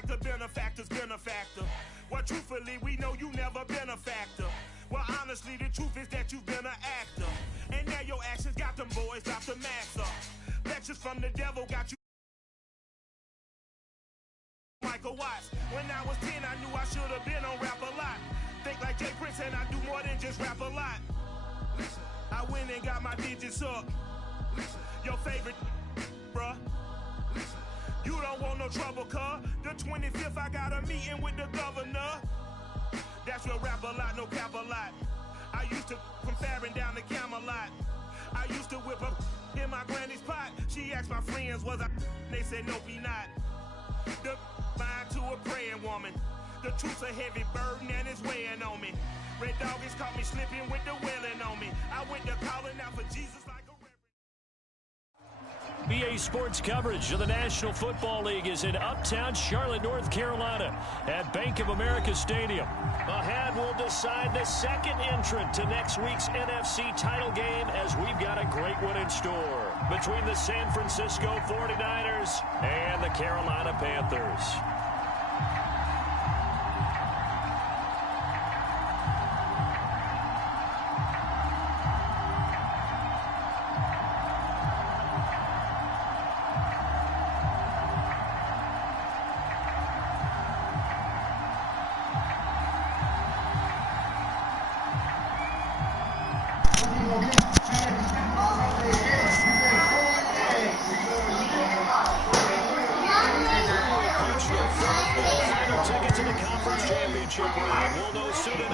like the benefactor's benefactor. Well, truthfully, we know you never been a factor. Well, honestly, the truth is that you've been an actor. And now your actions got them boys drop the max up. Lectures from the devil got you Michael Watts. When I was 10, I knew I should have been on rap a lot. Think like Jay Prince and I do more than just rap a lot. Listen, I went and got my digits up. Listen, your favorite, bruh. Listen, you don't want no trouble, cuz. The 25th, I got a meeting with the governor. That's real rap a lot, no cap a lot. I used to from Farron down to Camelot. I used to whip up in my granny's pot. She asked my friends, was I? They said, nope, he not. The mind to a praying woman. The truth's a heavy burden and it's weighing on me. Red Doggies caught me slipping with the wailing on me. I went to calling out for Jesus like a BA Sports coverage of the National Football League is in uptown Charlotte, North Carolina at Bank of America Stadium. Ahead will decide the second entrant to next week's NFC title game as we've got a great one in store between the San Francisco 49ers and the Carolina Panthers.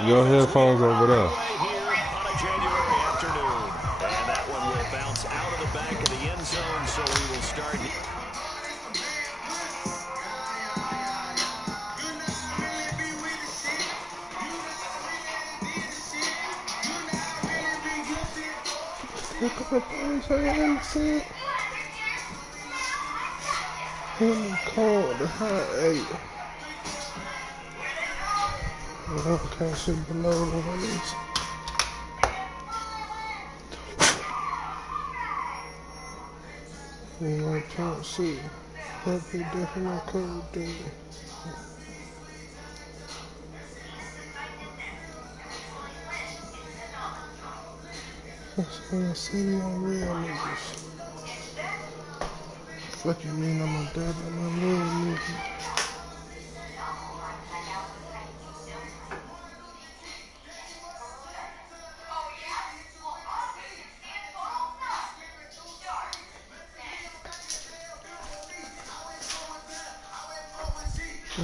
Your headphones over there. Right here on a January afternoon. And that one will bounce out of the back of the end zone, so we will start here. Cold, hot 8. I can't sit below the waist. I can't see. That'd be definitely cold, dude. That's what I see on real niggas. Fuck you mean I'm a dad on my real niggas?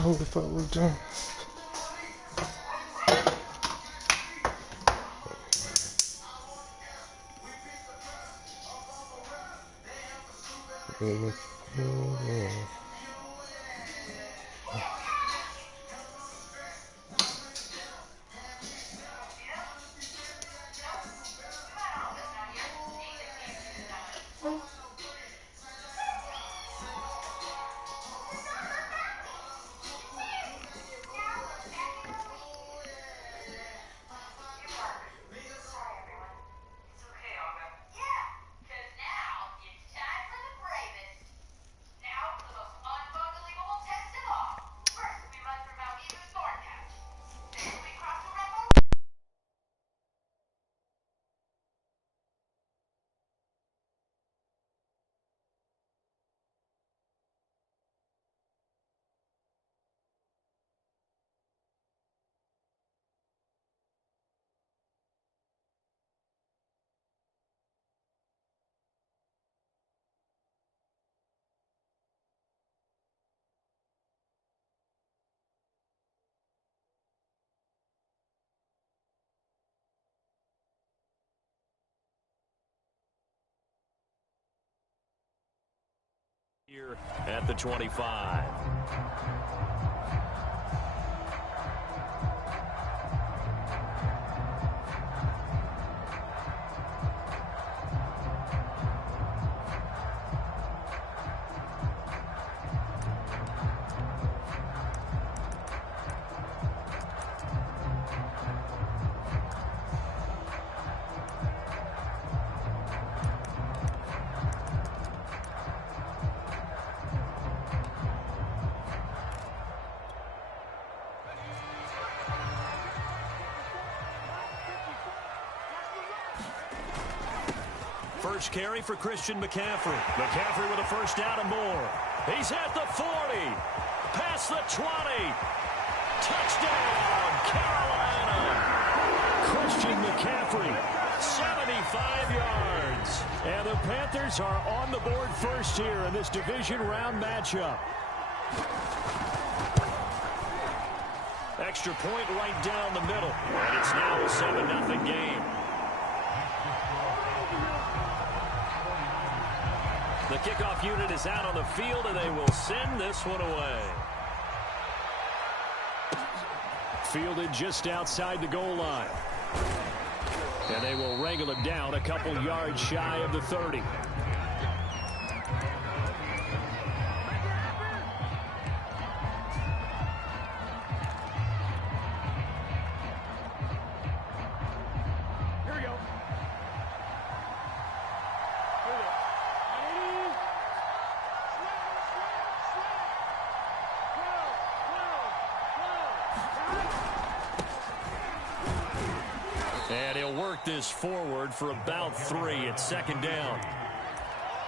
What the fuck was done? Here at the 25. first carry for Christian McCaffrey. McCaffrey with a first down and more. He's at the 40. Past the 20. Touchdown, Carolina. Christian McCaffrey, 75 yards. And the Panthers are on the board first here in this division round matchup. Extra point right down the middle. And it's now a 7-0 game. The kickoff unit is out on the field, and they will send this one away. Fielded just outside the goal line. And they will wrangle it down a couple yards shy of the 30. And he'll work this forward for about 3. It's second down.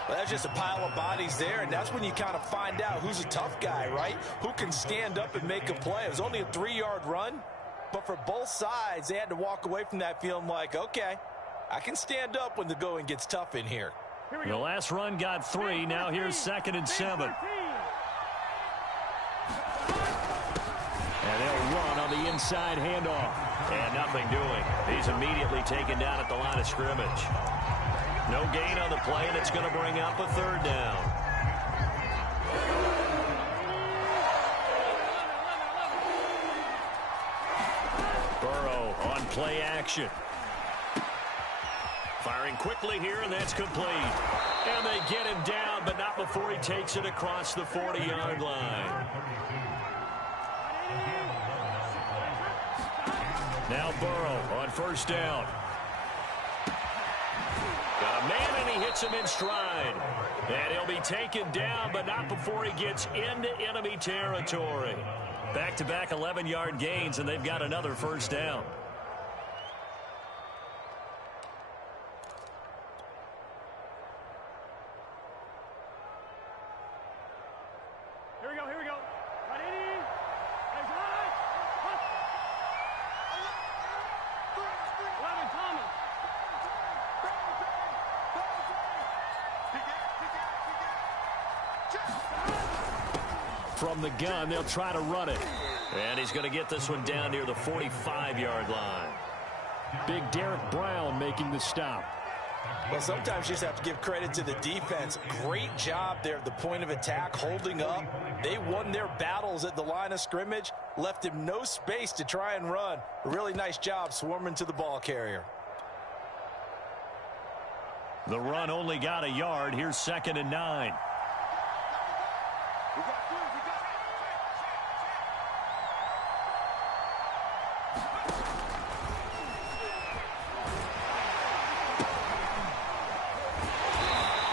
Well, that's just a pile of bodies there, and that's when you kind of find out who's a tough guy, right? Who can stand up and make a play. It was only a 3-yard run, but for both sides, they had to walk away from that feeling like, okay, I can stand up when the going gets tough in here. The last run got 3. Now here's 2nd and 7. And they'll run on the inside handoff. And nothing doing. He's immediately taken down at the line of scrimmage. No gain on the play, and it's going to bring up a 3rd down. Burrow on play action. Firing quickly here, and that's complete. And they get him down, but not before he takes it across the 40-yard line. Now Burrow on first down. Got a man, and he hits him in stride. And he'll be taken down, but not before he gets into enemy territory. Back-to-back 11-yard gains, and they've got another first down. Here we go, here we go. From the gun, they'll try to run it. And he's going to get this one down near the 45-yard line. Big Derek Brown making the stop. Well, sometimes you just have to give credit to the defense. Great job there at the point of attack, holding up. They won their battles at the line of scrimmage, left him no space to try and run. A really nice job swarming to the ball carrier. The run only got a yard. Here's 2nd and 9.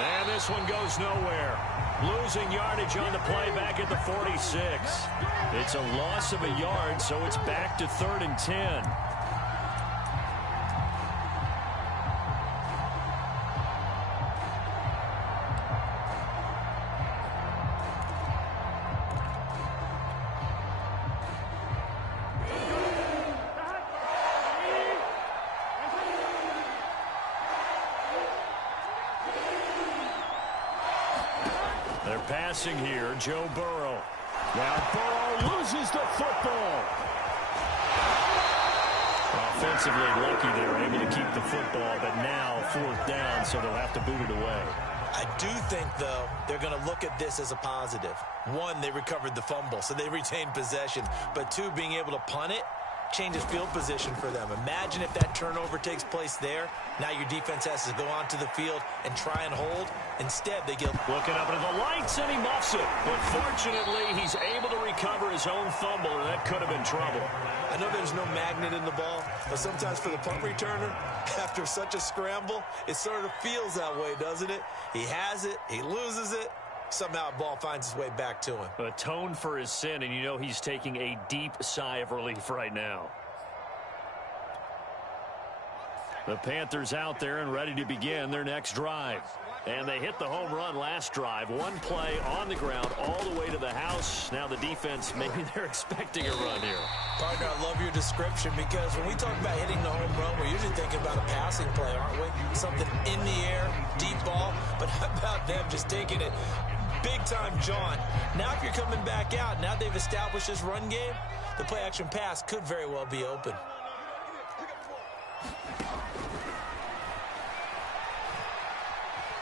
And this one goes nowhere. Losing yardage on the play back at the 46. It's a loss of a yard, so it's back to 3rd and 10. They're passing here, Joe Burrow. Now Burrow loses the football. Offensively lucky they were able to keep the football, but now 4th down, so they'll have to boot it away. I do think, though, they're going to look at this as a positive. 1, they recovered the fumble, so they retained possession. But 2, being able to punt it changes field position for them. Imagine if that turnover takes place there. Now your defense has to go onto the field and try and hold. Instead, they get looking up into the lights, and he muffs it. But fortunately, he's able to recover his own fumble, and that could have been trouble. I know there's no magnet in the ball, but sometimes for the punt returner, after such a scramble, it sort of feels that way, doesn't it? He has it, he loses it, somehow the ball finds its way back to him. Atone for his sin, and you know he's taking a deep sigh of relief right now. The Panthers out there and ready to begin their next drive. And they hit the home run last drive. One play on the ground all the way to the house. Now the defense, maybe they're expecting a run here. Partner, I love your description because when we talk about hitting the home run, we're usually thinking about a passing play, aren't we? Something in the air, deep ball. But how about them just taking it big-time jaunt? Now if you're coming back out, now they've established this run game, the play-action pass could very well be open.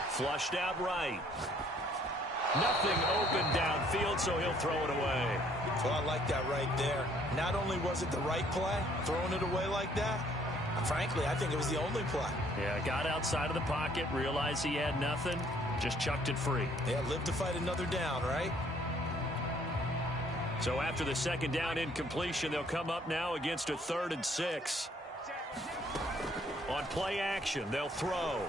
Flushed out right. Nothing open downfield, so he'll throw it away. Well, I like that right there. Not only was it the right play, throwing it away like that, frankly, I think it was the only play. Yeah, got outside of the pocket, realized he had nothing, just chucked it free. Yeah, live to fight another down, right? So after the second down incompletion, they'll come up now against a 3rd and 6. On play action, they'll throw.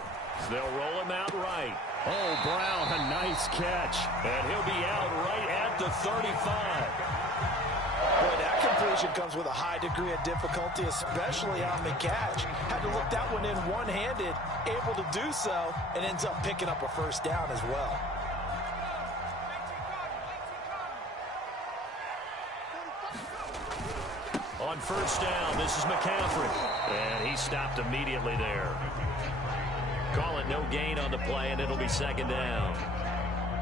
They'll roll him out right. Oh, Brown, a nice catch. And he'll be out right at the 35. Boy, that completion comes with a high degree of difficulty, especially on the catch. Had to look that one in one-handed, able to do so, and ends up picking up a first down as well. On first down, this is McCaffrey. And he stopped immediately there. Call it no gain on the play, and it'll be second down.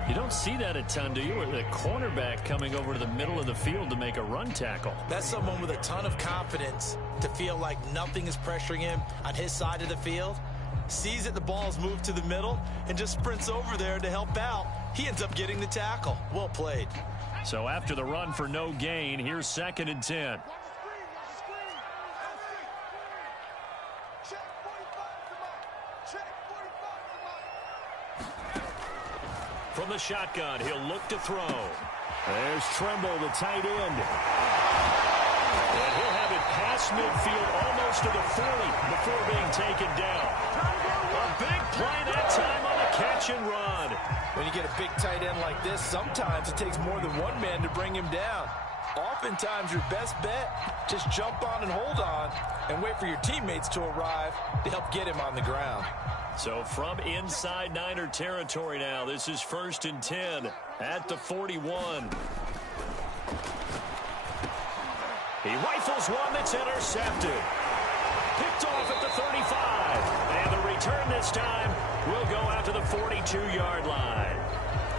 You don't see that a ton, do you? The cornerback coming over to the middle of the field to make a run tackle. That's someone with a ton of confidence to feel like nothing is pressuring him on his side of the field. Sees that the ball's moved to the middle and just sprints over there to help out. He ends up getting the tackle. Well played. So after the run for no gain, here's 2nd and 10. From the shotgun, he'll look to throw. There's Tremble, the tight end. And he'll have it past midfield almost to the 40 before being taken down. A big play that time on the catch and run. When you get a big tight end like this, sometimes it takes more than one man to bring him down. Oftentimes, your best bet, just jump on and hold on and wait for your teammates to arrive to help get him on the ground. So from inside Niner territory now, this is 1st and 10 at the 41. He rifles one that's intercepted. Picked off at the 35. And the return this time will go out to the 42-yard line.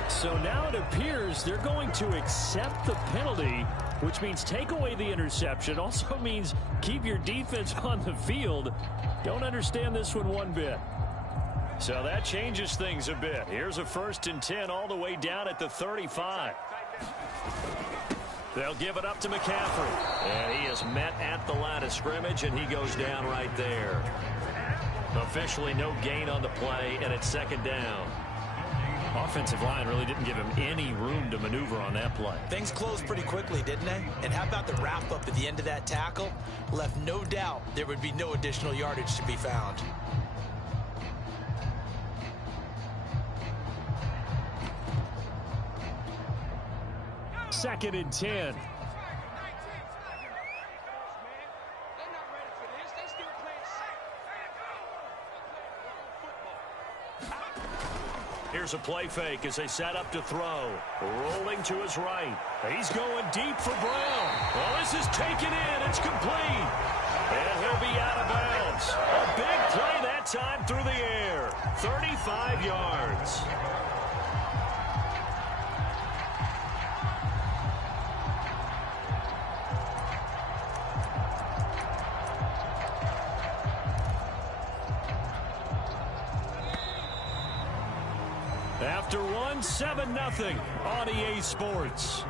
So now it appears they're going to accept the penalty, which means take away the interception. Also means keep your defense on the field. Don't understand this one bit. So that changes things a bit. Here's a 1st and 10 all the way down at the 35. They'll give it up to McCaffrey. And he is met at the line of scrimmage, and he goes down right there. Officially no gain on the play, and it's 2nd down. Offensive line really didn't give him any room to maneuver on that play. Things closed pretty quickly, didn't they? And how about the wrap-up at the end of that tackle? Left no doubt there would be no additional yardage to be found. Second and 10. Here's a play fake as they set up to throw. Rolling to his right. He's going deep for Brown. Well, this is taken in. It's complete. And he'll be out of bounds. A big play that time through the air. 35 yards. After one, 7-0 on EA Sports.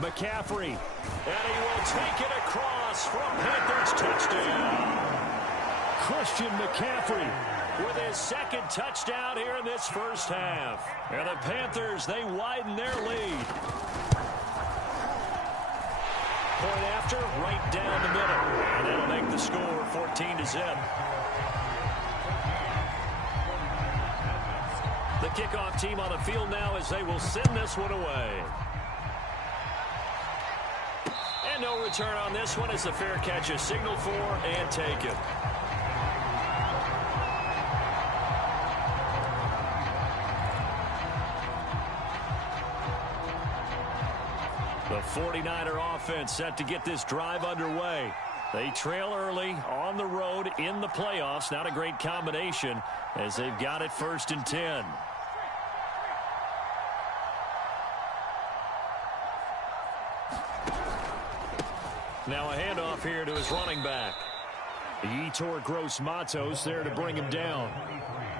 McCaffrey, and he will take it across from Panthers touchdown. Christian McCaffrey with his second touchdown here in this first half. And the Panthers, they widen their lead. Point after, right down the middle. And that'll make the score 14-0. The kickoff team on the field now as they will send this one away. And no return on this one as the fair catch is signaled for and taken. The 49er offense set to get this drive underway. They trail early on the road in the playoffs. Not a great combination as they've got it 1st and 10. Now a handoff here to his running back. Yetur Gross-Matos there to bring him down.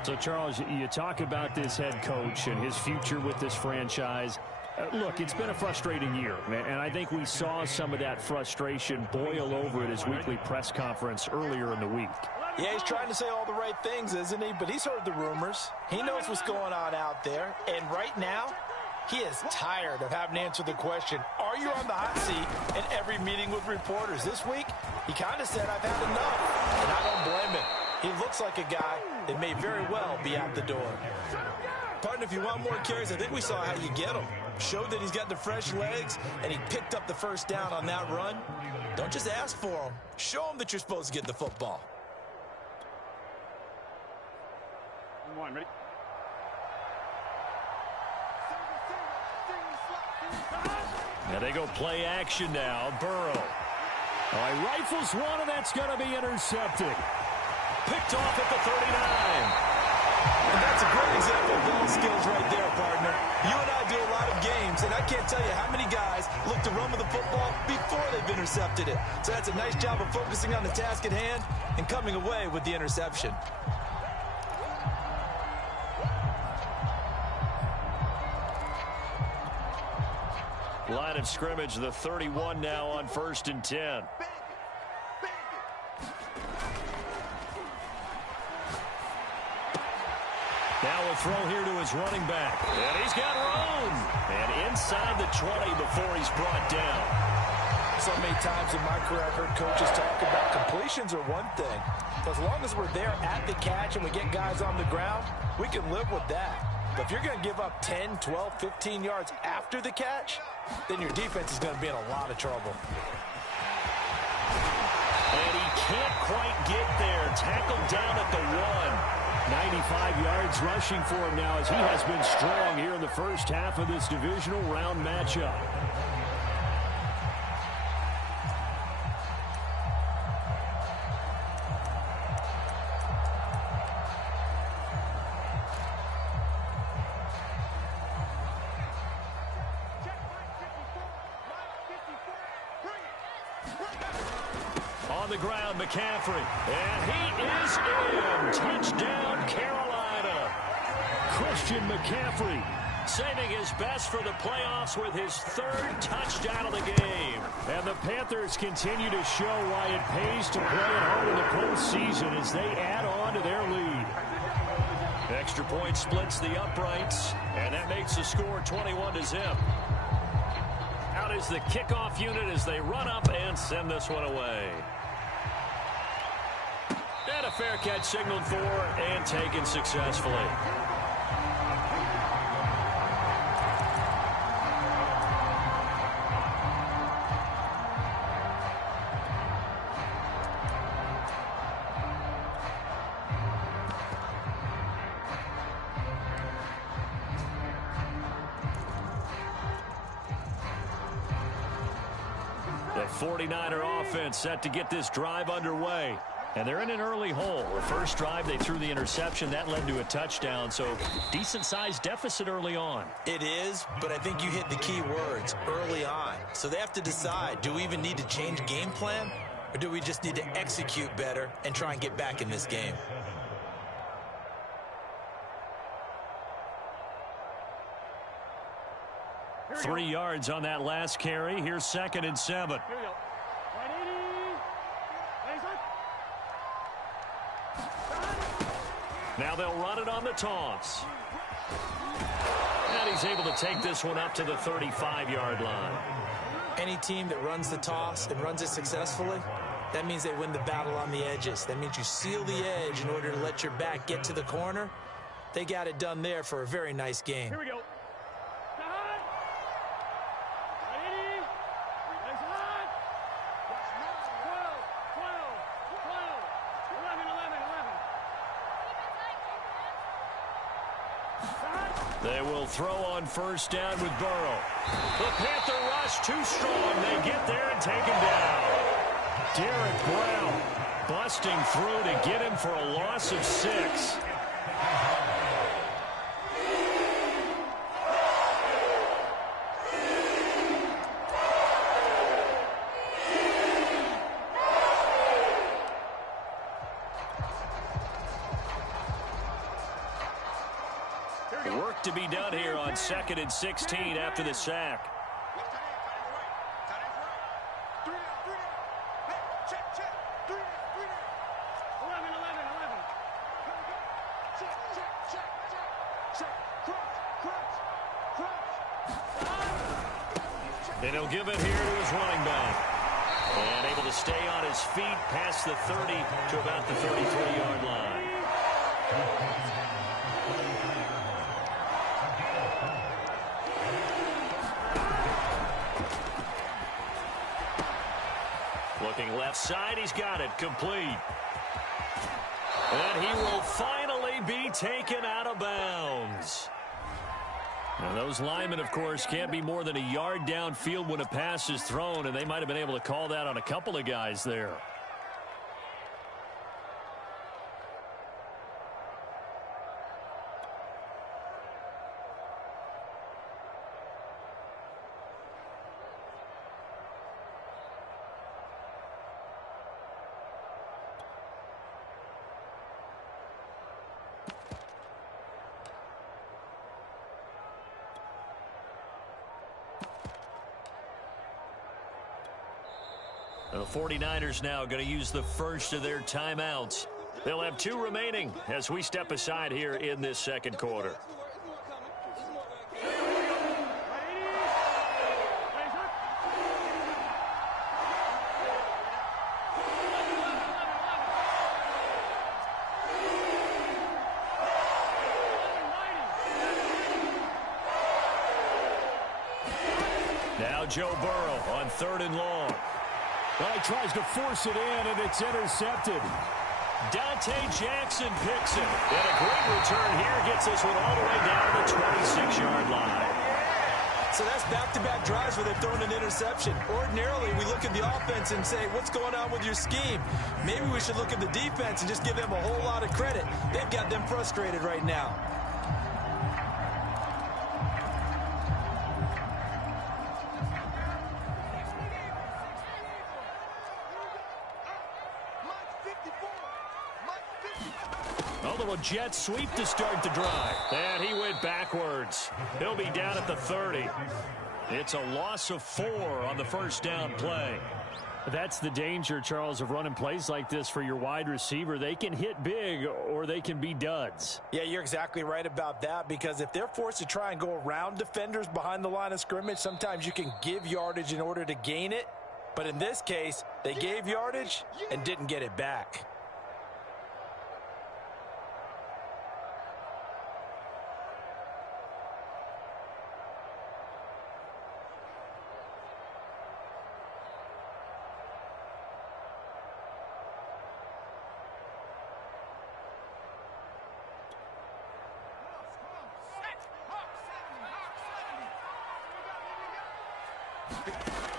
So, Charles, you talk about this head coach and his future with this franchise. Look, it's been a frustrating year, and I think we saw some of that frustration boil over at his weekly press conference earlier in the week. Yeah, he's trying to say all the right things, isn't he? But he's heard the rumors. He knows what's going on out there. And right now, he is tired of having to answer the question, are you on the hot seat in every meeting with reporters? This week, he kind of said, I've had enough. And I don't blame him. He looks like a guy that may very well be out the door. Partner, if you want more carries, I think we saw how you get them. Showed that he's got the fresh legs, and he picked up the first down on that run. Don't just ask for him. Show him that you're supposed to get the football. One, ready? Now they go play action now. Burrow. All right, rifles one, and that's going to be intercepted. Picked off at the 39. And that's a great example of ball skills right there, partner. You and I do a lot of games, and I can't tell you how many guys look to run with the football before they've intercepted it. So that's a nice job of focusing on the task at hand and coming away with the interception. Line of scrimmage, the 31 now on 1st and 10. Now a throw here to his running back. And he's got room. And inside the 20 before he's brought down. So many times in my career, I've heard coaches talk about completions are one thing. As long as we're there at the catch and we get guys on the ground, we can live with that. But if you're going to give up 10, 12, 15 yards after the catch, then your defense is going to be in a lot of trouble. And he can't quite get there. Tackled down at the 1. 95 yards rushing for him now as he has been strong here in the first half of this divisional round matchup. On the ground, McCaffrey. And he is in. Touchdown, Carolina. Christian McCaffrey saving his best for the playoffs with his 3rd touchdown of the game. And the Panthers continue to show why it pays to play at home in the postseason as they add on to their lead. Extra point splits the uprights, and that makes the score 21-0. Out is the kickoff unit as they run up and send this one away. And a fair catch signaled for and taken successfully. The 49er offense set to get this drive underway. And they're in an early hole. The first drive, they threw the interception. That led to a touchdown, so decent-sized deficit early on. It is, but I think you hit the key words, early on. So they have to decide, do we even need to change game plan, or do we just need to execute better and try and get back in this game? Three yards on that last carry. Here's 2nd and 7. Here we go. 180. Nice one. Now they'll run it on the toss. And he's able to take this one up to the 35-yard line. Any team that runs the toss and runs it successfully, that means they win the battle on the edges. That means you seal the edge in order to let your back get to the corner. They got it done there for a very nice game. Here we go. They will throw on first down with Burrow. The Panther rush too strong. They get there and take him down. Derek Brown busting through to get him for a loss of 6. Work to be done here on 2nd and 16 after the sack. And he'll give it here to his running back. And able to stay on his feet past the 30 to about the 33-yard line. Looking left side, he's got it complete. And he will finally be taken out of bounds. Now those linemen, of course, can't be more than a yard downfield when a pass is thrown, and they might have been able to call that on a couple of guys there. The 49ers now going to use the first of their timeouts. They'll have 2 remaining as we step aside here in this second quarter. Now Joe Burrow on 3rd and long. Well, he tries to force it in, and it's intercepted. Dante Jackson picks it. And a great return here gets this one all the way down to the 26-yard line. So that's back-to-back drives where they've thrown an interception. Ordinarily, we look at the offense and say, what's going on with your scheme? Maybe we should look at the defense and just give them a whole lot of credit. They've got them frustrated right now. Jet sweep to start the drive. And he went backwards. He'll be down at the 30. It's a loss of 4 on the first down play. That's the danger, Charles, of running plays like this for your wide receiver. They can hit big or they can be duds. Yeah, you're exactly right about that, because if they're forced to try and go around defenders behind the line of scrimmage, sometimes you can give yardage in order to gain it. But in this case, they gave yardage and didn't get it back.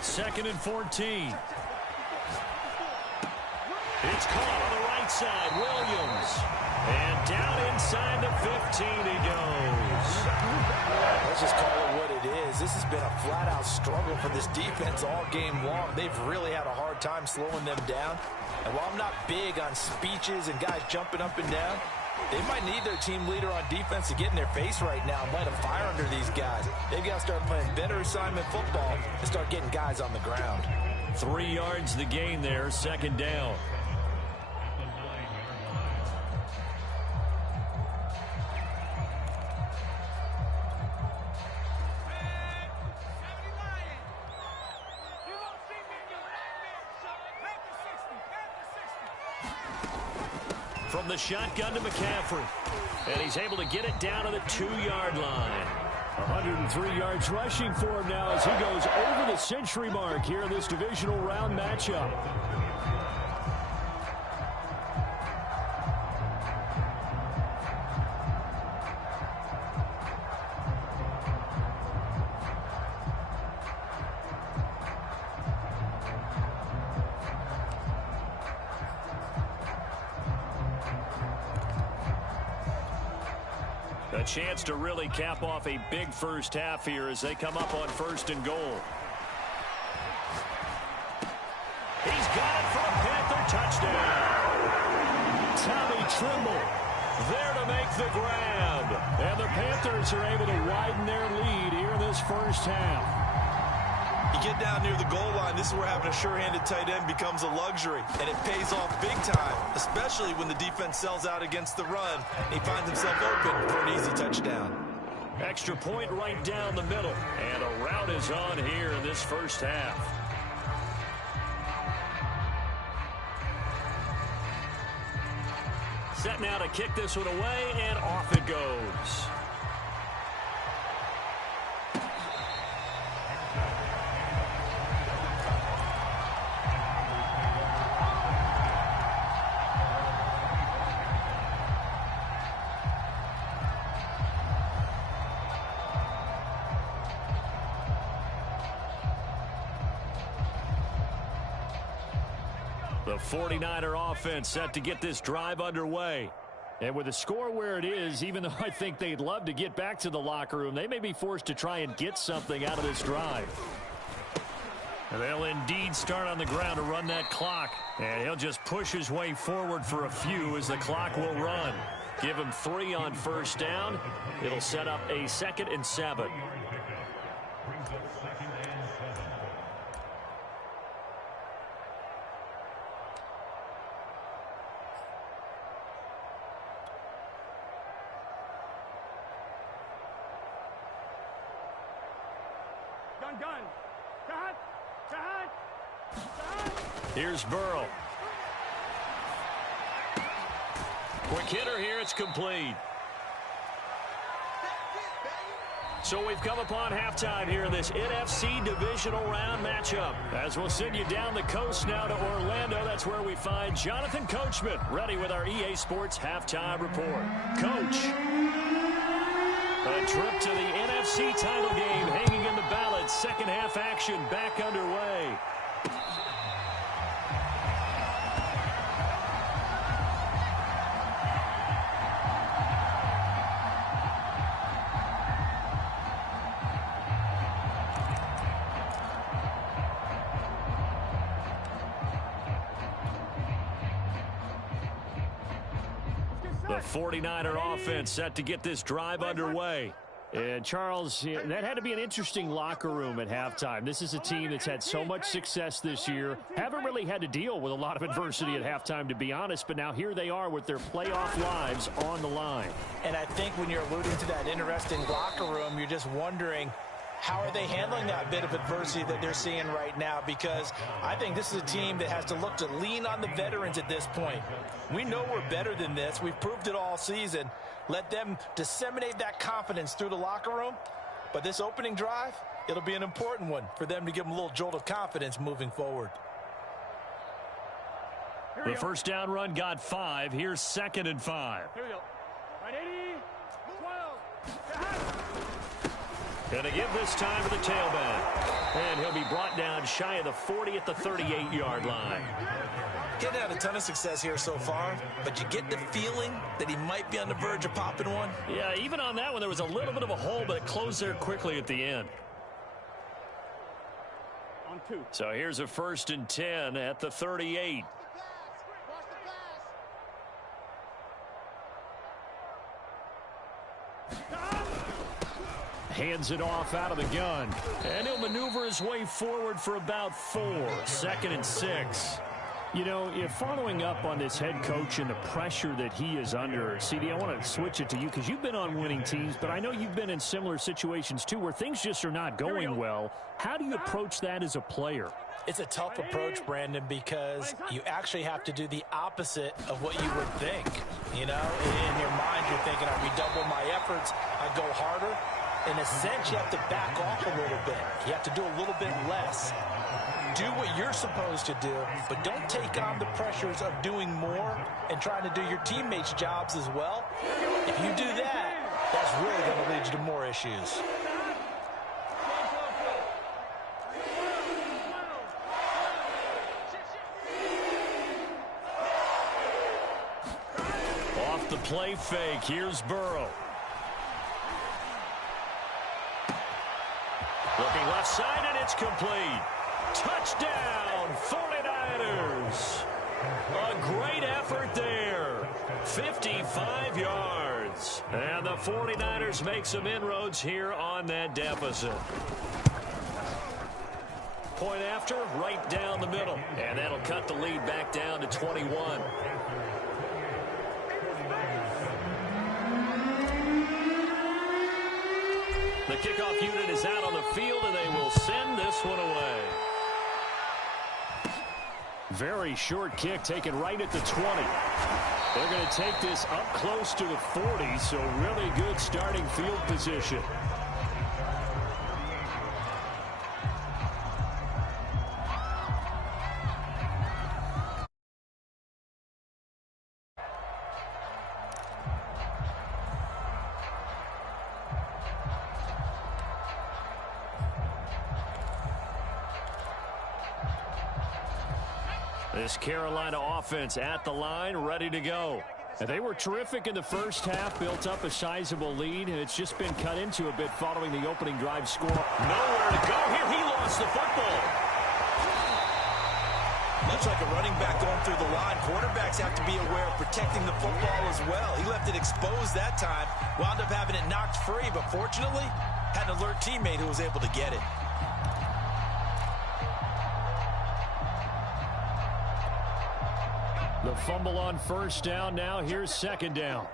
Second and 14. It's caught on the right side. Williams. And down inside the 15 he goes. Let's just call it what it is. This has been a flat-out struggle for this defense all game long. They've really had a hard time slowing them down. And while I'm not big on speeches and guys jumping up and down, they might need their team leader on defense to get in their face right now and light a fire under these guys. They've got to start playing better assignment football and start getting guys on the ground. 3 yards the gain there, second down. from the shotgun to McCaffrey. And he's able to get it down to the 2-yard line. 103 yards rushing for him now as he goes over the century mark here in this divisional round matchup. A chance to really cap off a big first half here as they come up on 1st and goal. He's got it for a Panther touchdown. Tommy Tremble there to make the grab. And the Panthers are able to widen their lead here in this first half. You get down near the goal line, this is where having a sure-handed tight end becomes a luxury, and it pays off big time, especially when the defense sells out against the run. He finds himself open for an easy touchdown. Extra point right down the middle, and a route is on here in this first half. Set now to kick this one away, and off it goes. The 49er offense set to get this drive underway. And with the score where it is, even though I think they'd love to get back to the locker room, they may be forced to try and get something out of this drive. And they'll indeed start on the ground to run that clock. And he'll just push his way forward for a few as the clock will run. Give him 3 on 1st down. It'll set up a 2nd and 7. Here's Burrow. Quick hitter here. It's complete. So we've come upon halftime here in this NFC divisional round matchup. As we'll send you down the coast now to Orlando, that's where we find Jonathan Coachman ready with our EA Sports halftime report. Coach, a trip to the NFC title game hanging in the balance. Second half action back underway. The 49er offense set to get this drive underway. And, Charles, that had to be an interesting locker room at halftime. This is a team that's had so much success this year. Haven't really had to deal with a lot of adversity at halftime, to be honest. But now here they are with their playoff lives on the line. And I think when you're alluding to that interesting locker room, you're just wondering, how are they handling that bit of adversity that they're seeing right now? Because I think this is a team that has to look to lean on the veterans at this point. We know we're better than this. We've proved it all season. Let them disseminate that confidence through the locker room. But this opening drive, it'll be an important one for them to give them a little jolt of confidence moving forward. The first down run got 5. Here's 2nd and 5. Here we go. Right, 80, 12. Going to give this time to the tailback. And he'll be brought down shy of the 40 at the 38-yard line. Getting had a ton of success here so far, but you get the feeling that he might be on the verge of popping one. Yeah, even on that one, there was a little bit of a hole, but it closed there quickly at the end. On 2. So here's a 1st and 10 at the 38. Hands it off out of the gun. And he'll maneuver his way forward for about 4. 2nd and 6. You know, if following up on this head coach and the pressure that he is under, CD, I want to switch it to you because you've been on winning teams, but I know you've been in similar situations too where things just are not going well. How do you approach that as a player? It's a tough approach, Brandon, because you actually have to do the opposite of what you would think. You know, in your mind, you're thinking, I redouble my efforts, I go harder. In a sense, you have to back off a little bit. You have to do a little bit less. Do what you're supposed to do, but don't take on the pressures of doing more and trying to do your teammates' jobs as well. If you do that, that's really going to lead you to more issues. Off the play fake, here's Burrow. Looking left side, and it's complete. Touchdown, 49ers. A great effort there. 55 yards. And the 49ers make some inroads here on that deficit. Point after, right down the middle. And that'll cut the lead back down to 21. The kickoff unit is out on the field, and they will send this one away. Very short kick taken right at the 20. They're going to take this up close to the 40, so really good starting field position. This Carolina offense at the line, ready to go. And they were terrific in the first half, built up a sizable lead, and it's just been cut into a bit following the opening drive score. Nowhere to go here. He lost the football. Much like a running back going through the line, quarterbacks have to be aware of protecting the football as well. He left it exposed that time, wound up having it knocked free, but fortunately had an alert teammate who was able to get it. The fumble on first down. Now here's second down.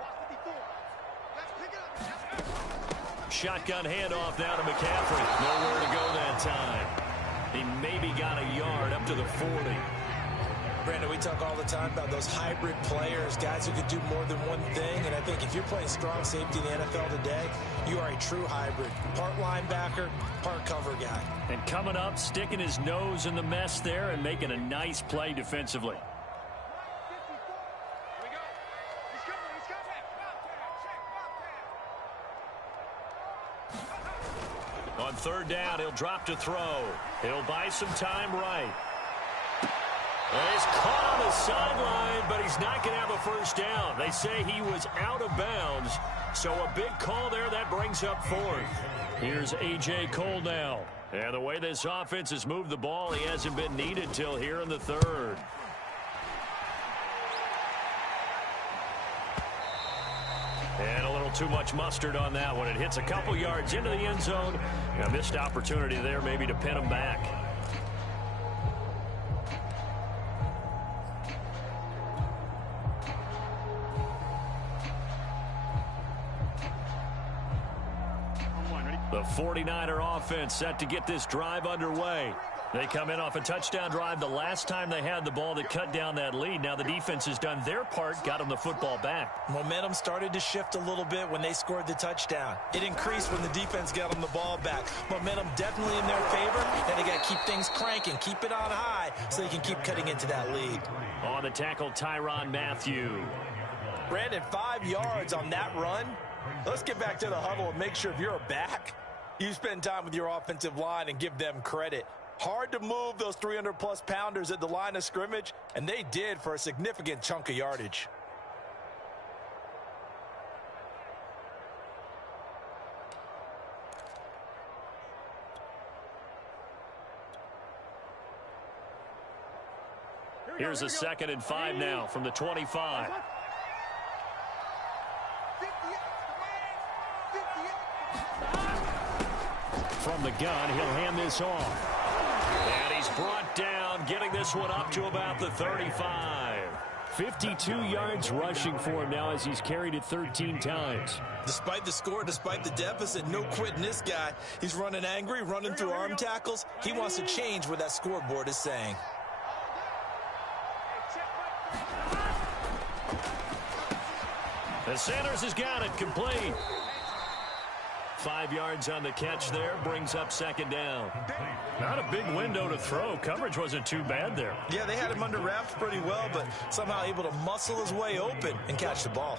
Shotgun handoff now to McCaffrey. Nowhere to go that time. He maybe got a yard up to the 40. Brandon, we talk all the time about those hybrid players, guys who could do more than one thing. And I think if you're playing strong safety in the NFL today, you are a true hybrid. Part linebacker, part cover guy. And coming up, sticking his nose in the mess there and making a nice play defensively. On third down, he'll drop to throw. He'll buy some time right. He's caught on the sideline, but he's not going to have a first down. They say he was out of bounds, so a big call there that brings up fourth. Here's A.J. Cole now. And the way this offense has moved the ball, he hasn't been needed till here in the third. And a little too much mustard on that one. It hits a couple yards into the end zone. A missed opportunity there maybe to pin him back. The 49er offense set to get this drive underway. They come in off a touchdown drive the last time they had the ball that cut down that lead. Now the defense has done their part, got them the football back. Momentum started to shift a little bit when they scored the touchdown. It increased when the defense got them the ball back. Momentum definitely in their favor, and they got to keep things cranking, keep it on high so they can keep cutting into that lead. On the tackle, Tyrann Mathieu. Brandon, 5 yards on that run. Let's get back to the huddle and make sure if you're a back, you spend time with your offensive line and give them credit. Hard to move those 300-plus pounders at the line of scrimmage, and they did for a significant chunk of yardage. Here's a 2nd and 5 now from the 25. From the gun, he'll hand this off. And he's brought down touchdown, getting this one up to about the 35. 52 yards rushing for him now as he's carried it 13 times. Despite the score, despite the deficit, no quitting this guy. He's running angry, running through arm tackles. He wants to change what that scoreboard is saying. The Sanders has got it complete. 5 yards on the catch there, brings up second down. Not a big window to throw. Coverage wasn't too bad there. Yeah, they had him under wraps pretty well, but somehow able to muscle his way open and catch the ball.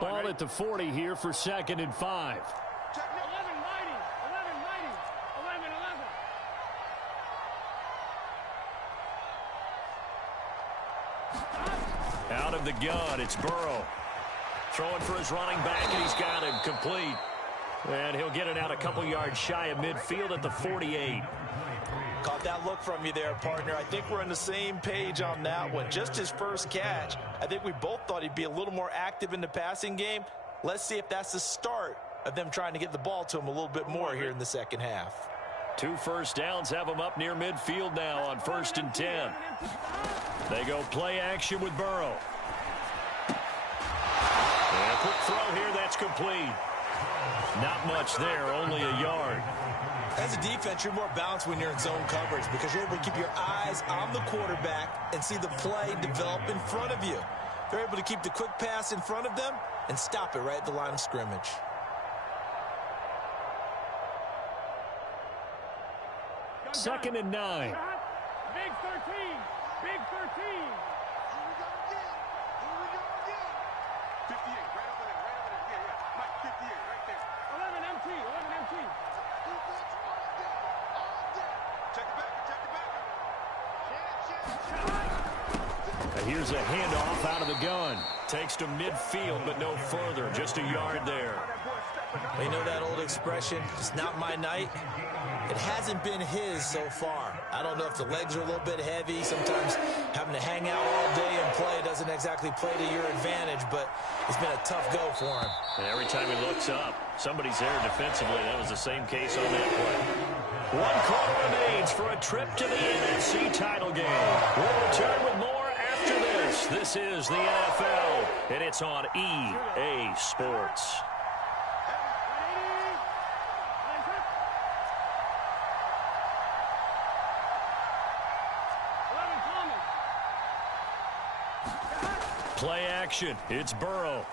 Ball at the 40 here for 2nd and 5. 11, Out of the gun, it's Burrow. Throwing for his running back, and he's got him complete. And he'll get it out a couple yards shy of midfield at the 48. Caught that look from you there, partner. I think we're on the same page on that one. Just his first catch. I think we both thought he'd be a little more active in the passing game. Let's see if that's the start of them trying to get the ball to him a little bit more here in the second half. 2 first downs have him up near midfield now on 1st and 10. They go play action with Burrow. And a quick throw here, that's complete. Not much there, only a yard. As a defense, you're more balanced when you're in zone coverage because you're able to keep your eyes on the quarterback and see the play develop in front of you. They're able to keep the quick pass in front of them and stop it right at the line of scrimmage. Second and 9. Big 13. Big 13. 58, right over there. Yeah. Mike, 58, right there. 11 MT. Check it back. Here's a handoff out of the gun. Takes to midfield, but no further. Just a yard there. You know that old expression, it's not my night? It hasn't been his so far. I don't know if the legs are a little bit heavy. Sometimes having to hang out all day and play doesn't exactly play to your advantage, but it's been a tough go for him. And every time he looks up, somebody's there defensively. That was the same case on that play. 1 quarter remains for a trip to the NFC title game. We'll return with more after this. This is the NFL, and it's on EA Sports. Play action. It's Burrow.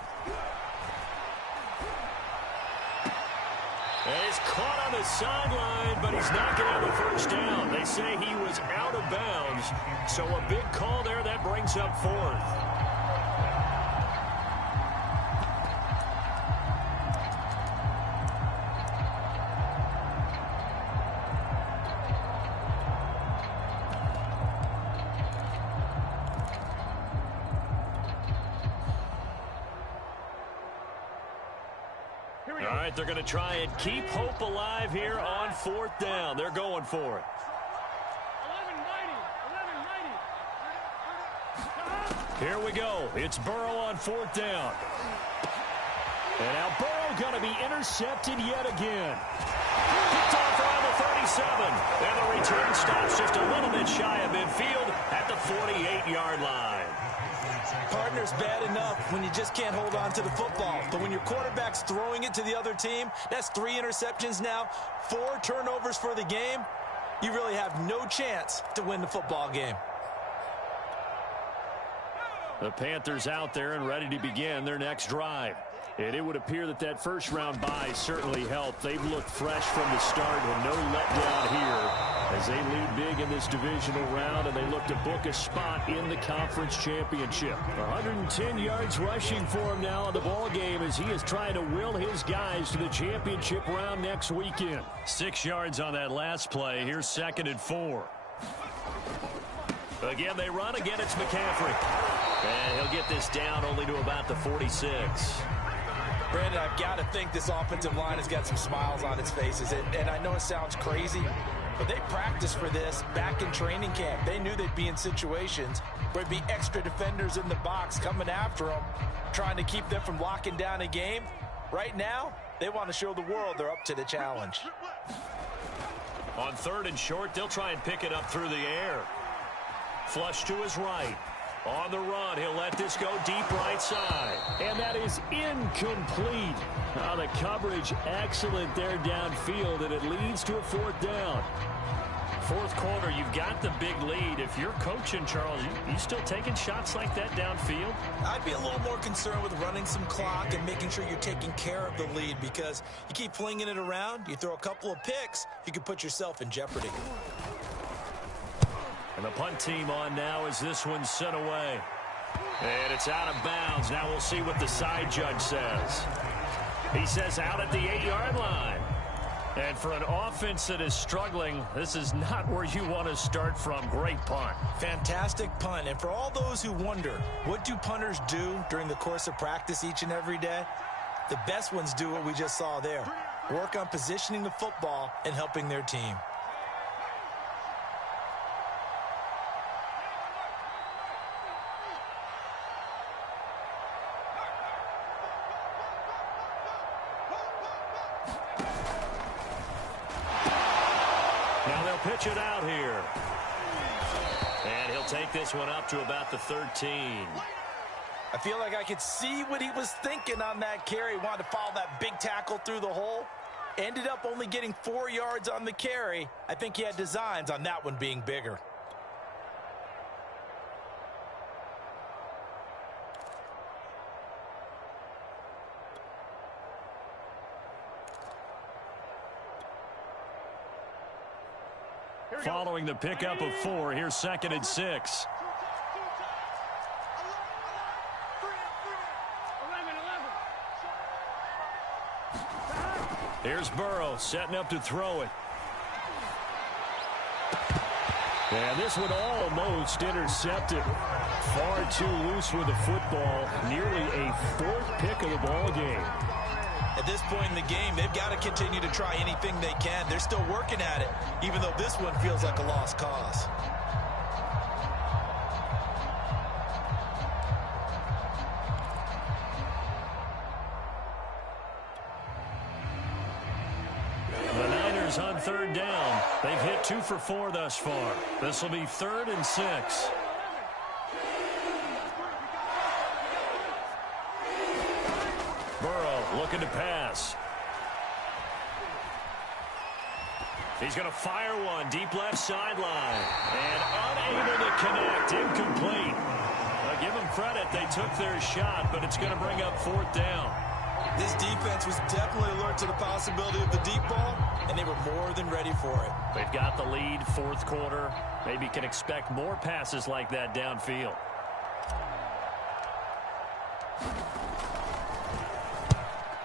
And he's caught on the sideline, but he's not going to have a first down. They say he was out of bounds, so a big call there that brings up 4th. All right, they're going to try and keep hope alive here on 4th down. They're going for it. 11-90. Here we go. It's Burrow on 4th down. And now Burrow going to be intercepted yet again. Picked off around the 37. And the return stops just a little bit shy of midfield at the 48-yard line. Partner's bad enough when you just can't hold on to the football. But when your quarterback's throwing it to the other team, that's 3 interceptions now, 4 turnovers for the game. You really have no chance to win the football game. The Panthers out there and ready to begin their next drive. And it would appear that that first-round bye certainly helped. They've looked fresh from the start and no letdown here as they lead big in this divisional round, and they look to book a spot in the conference championship. 110 yards rushing for him now in the ball game as he is trying to will his guys to the championship round next weekend. 6 yards on that last play. Here's 2nd and 4. Again, they run. Again, it's McCaffrey. And he'll get this down only to about the 46. Brandon, I've got to think this offensive line has got some smiles on its faces. And I know it sounds crazy, but they practiced for this back in training camp. They knew they'd be in situations where there'd be extra defenders in the box coming after them, trying to keep them from locking down a game. Right now, they want to show the world they're up to the challenge. On 3rd and short, they'll try and pick it up through the air. Flush to his right. On the run, he'll let this go deep right side. And that is incomplete. The coverage excellent there downfield, and it leads to a 4th down. Fourth quarter, you've got the big lead. If you're coaching, Charles, you still taking shots like that downfield? I'd be a little more concerned with running some clock and making sure you're taking care of the lead, because you keep flinging it around, you throw a couple of picks, you can put yourself in jeopardy. And the punt team on now as this one's sent away. And it's out of bounds. Now we'll see what the side judge says. He says out at the 8-yard line. And for an offense that is struggling, this is not where you want to start from. Great punt. Fantastic punt. And for all those who wonder, what do punters do during the course of practice each and every day? The best ones do what we just saw there. Work on positioning the football and helping their team. Pitch it out here. And he'll take this one up to about the 13. I feel like I could see what he was thinking on that carry. Wanted to follow that big tackle through the hole. Ended up only getting 4 yards on the carry. I think he had designs on that one being bigger. Following the pickup of 4, here's 2nd and 6. Here's Burrow setting up to throw it. And this one almost intercepted. Far too loose with the football. Nearly a 4th pick of the ball game. At this point in the game, they've got to continue to try anything they can. They're still working at it, even though this one feels like a lost cause. The Niners on 3rd down. They've hit 2 for 4 thus far. This will be 3rd and 6. Looking to pass. He's going to fire one deep left sideline. And unable to connect. Incomplete. Give them credit. They took their shot, but it's going to bring up 4th down. This defense was definitely alert to the possibility of the deep ball, and they were more than ready for it. They've got the lead, 4th quarter. Maybe can expect more passes like that downfield.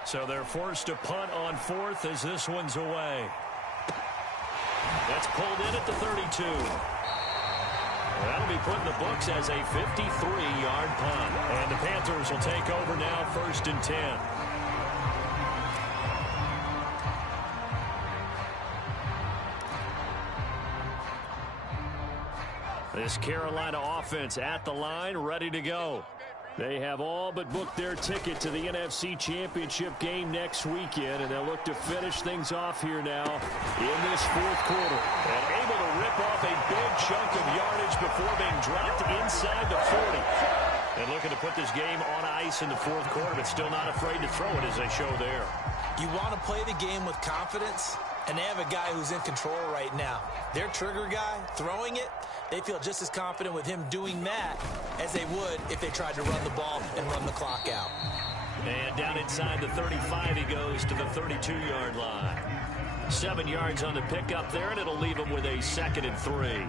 So they're forced to punt on 4th as this one's away. That's pulled in at the 32. That'll be put in the books as a 53-yard punt. And the Panthers will take over now, 1st and 10. This Carolina offense at the line, ready to go. They have all but booked their ticket to the NFC Championship game next weekend, and they'll look to finish things off here now in this 4th quarter. And able to rip off a big chunk of yardage before being dropped inside the 40. And looking to put this game on ice in the 4th quarter, but still not afraid to throw it as they show there. You want to play the game with confidence, and they have a guy who's in control right now. Their trigger guy throwing it, they feel just as confident with him doing that as they would if they tried to run the ball and run the clock out. And down inside the 35, he goes to the 32-yard line. 7 yards on the pickup there, and it'll leave him with a 2nd and 3.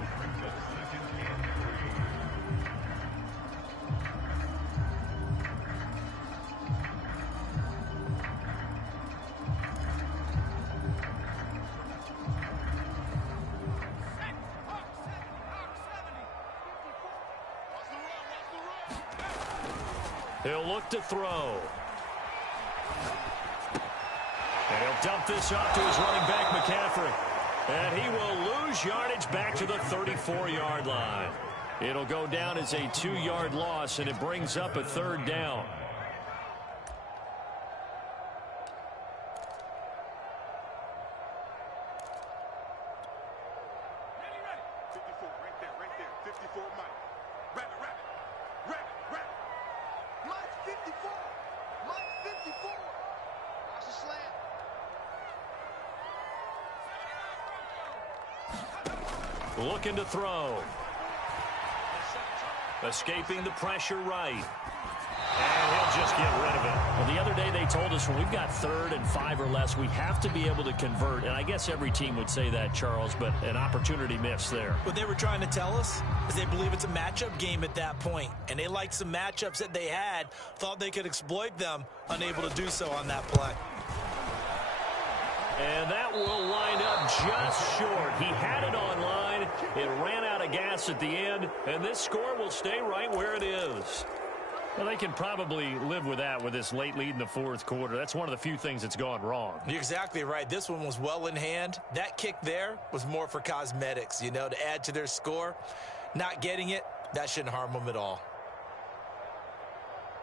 He'll look to throw. And he'll dump this off to his running back, McCaffrey. And he will lose yardage back to the 34-yard line. It'll go down as a 2-yard loss, and it brings up a 3rd down. Right there, 54, Looking to throw. Escaping the pressure right. And he'll just get rid of it. Well, the other day they told us when we've got 3rd and 5 or less, we have to be able to convert. And I guess every team would say that, Charles, but an opportunity missed there. What they were trying to tell us is they believe it's a matchup game at that point. And they liked some matchups that they had, thought they could exploit them, unable to do so on that play. And that will line up just short. He had it on line. It ran out of gas at the end, and this score will stay right where it is. Well, they can probably live with that with this late lead in the 4th quarter. That's one of the few things that's gone wrong. You're exactly right. This one was well in hand. That kick there was more for cosmetics, you know, to add to their score. Not getting it, that shouldn't harm them at all.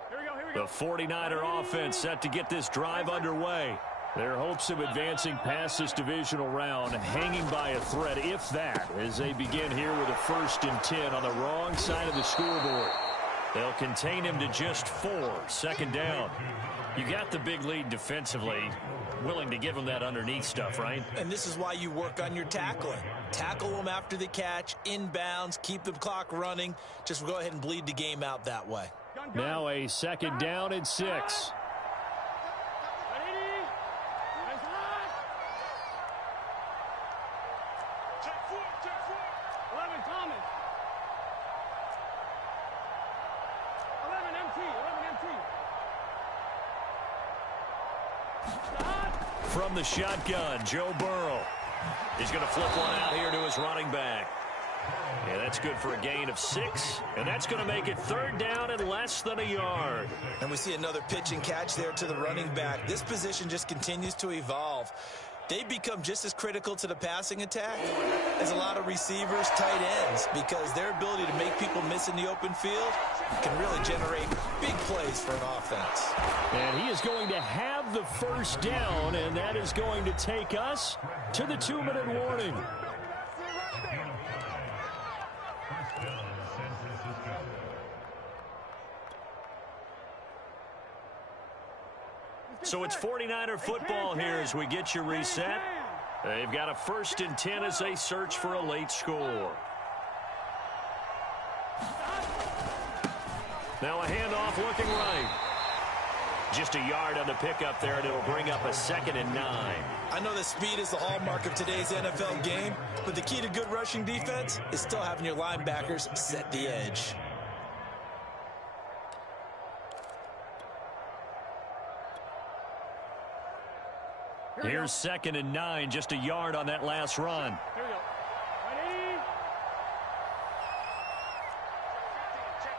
Here we go. The 49er offense set to get this drive underway. Their hopes of advancing past this divisional round hanging by a thread, if that, as they begin here with a 1st and 10 on the wrong side of the scoreboard. They'll contain him to just 4. 2nd down. You got the big lead defensively. Willing to give him that underneath stuff, right? And this is why you work on your tackling. Tackle them after the catch, inbounds, keep the clock running. Just go ahead and bleed the game out that way. Now a 2nd down and 6. Ready? Nice hot. Check 4. 11 Thomas. 11 MT. Stop. From the shotgun, Joe Burrow. He's going to flip one out here to his running back. Yeah, that's good for a gain of 6, and that's going to make it 3rd down and less than a yard. And we see another pitch and catch there to the running back. This position just continues to evolve. They become just as critical to the passing attack as a lot of receivers, tight ends, because their ability to make people miss in the open field can really generate big plays for an offense. And he is going to have the 1st down, and that is going to take us to the 2-minute warning. So it's 49er football here as we get you reset. They've got a 1st and 10 as they search for a late score. Now a handoff looking right. Just a yard on the pickup there, and it'll bring up a 2nd and 9. I know that speed is the hallmark of today's NFL game, but the key to good rushing defense is still having your linebackers set the edge. Here's 2nd and 9, just a yard on that last run. Here we go. Ready? Check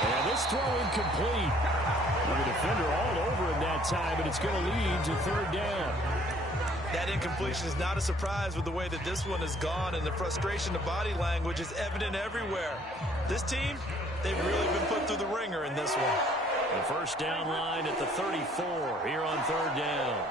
15. And this throw incomplete. The defender all over him that time, but it's going to lead to 3rd down. That incompletion is not a surprise with the way that this one has gone, and the frustration of body language is evident everywhere. This team, they've really been put through the ringer in this one. The 1st down line at the 34 here on 3rd down.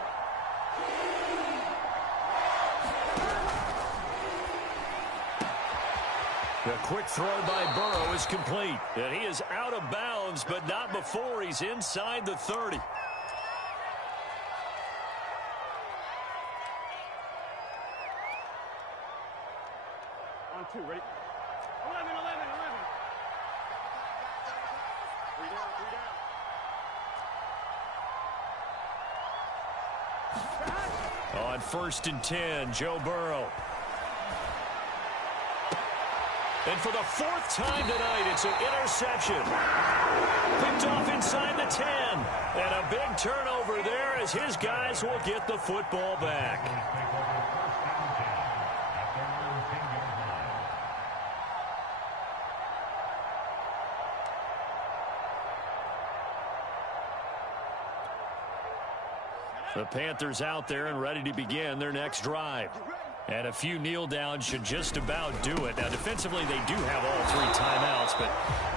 The quick throw by Burrow is complete. And he is out of bounds, but not before he's inside the 30. On 2. Ready? 11. 3 down. On 1st and 10, Joe Burrow. And for the 4th time tonight, it's an interception. Picked off inside the 10. And a big turnover there as his guys will get the football back. The Panthers out there and ready to begin their next drive. And a few kneel downs should just about do it. Now, defensively, they do have all 3 timeouts, but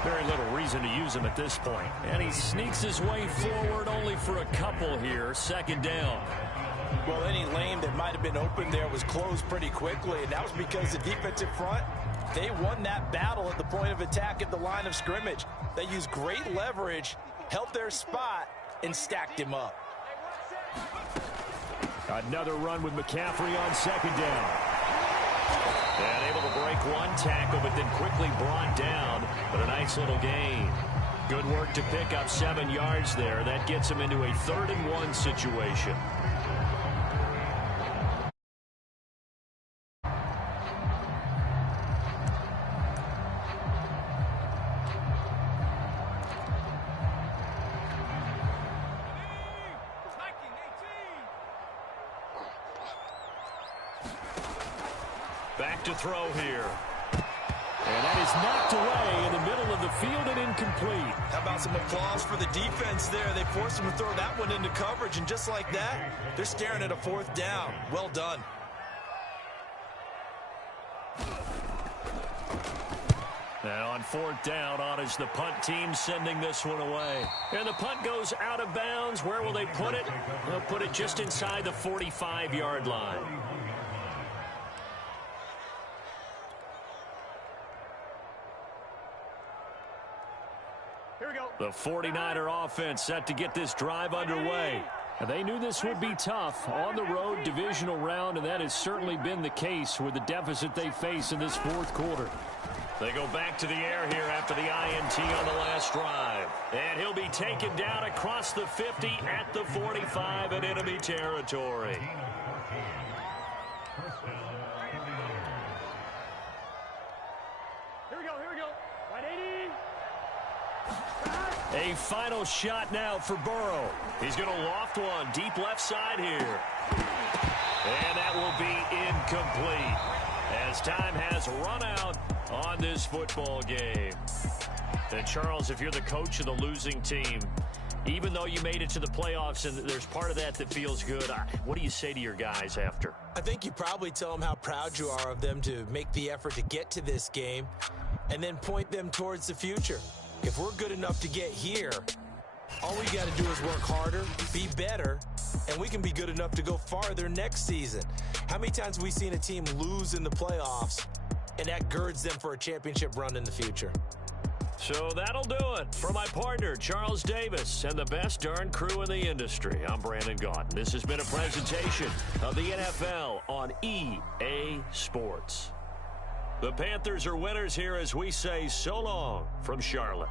very little reason to use them at this point. And he sneaks his way forward only for a couple here. 2nd down. Well, any lane that might have been open there was closed pretty quickly, and that was because the defensive front, they won that battle at the point of attack at the line of scrimmage. They used great leverage, helped their spot, and stacked him up. Another run with McCaffrey on second down. And able to break one tackle, but then quickly brought down. But a nice little gain. Good work to pick up 7 yards there. That gets him into a 3rd-and-1 situation. Back to throw here. And that is knocked away in the middle of the field and incomplete. How about some applause for the defense there? They forced him to throw that one into coverage, and just like that, they're staring at a 4th down. Well done. And on 4th down, on is the punt team sending this one away. And the punt goes out of bounds. Where will they put it? They'll put it just inside the 45-yard line. Here we go. The 49er offense set to get this drive underway. And they knew this would be tough on the road divisional round, and that has certainly been the case with the deficit they face in this 4th quarter. They go back to the air here after the INT on the last drive. And he'll be taken down across the 50 at the 45 in enemy territory. Here we go. Here we go. Right 80. A final shot now for Burrow. He's going to loft one deep left side here. And that will be incomplete as time has run out on this football game. And Charles, if you're the coach of the losing team, even though you made it to the playoffs and there's part of that that feels good, what do you say to your guys after? I think you probably tell them how proud you are of them to make the effort to get to this game and then point them towards the future. If we're good enough to get here, all we got to do is work harder, be better, and we can be good enough to go farther next season. How many times have we seen a team lose in the playoffs, and that girds them for a championship run in the future? So that'll do it. For my partner, Charles Davis, and the best darn crew in the industry, I'm Brandon Gaudin. This has been a presentation of the NFL on EA Sports. The Panthers are winners here as we say so long from Charlotte.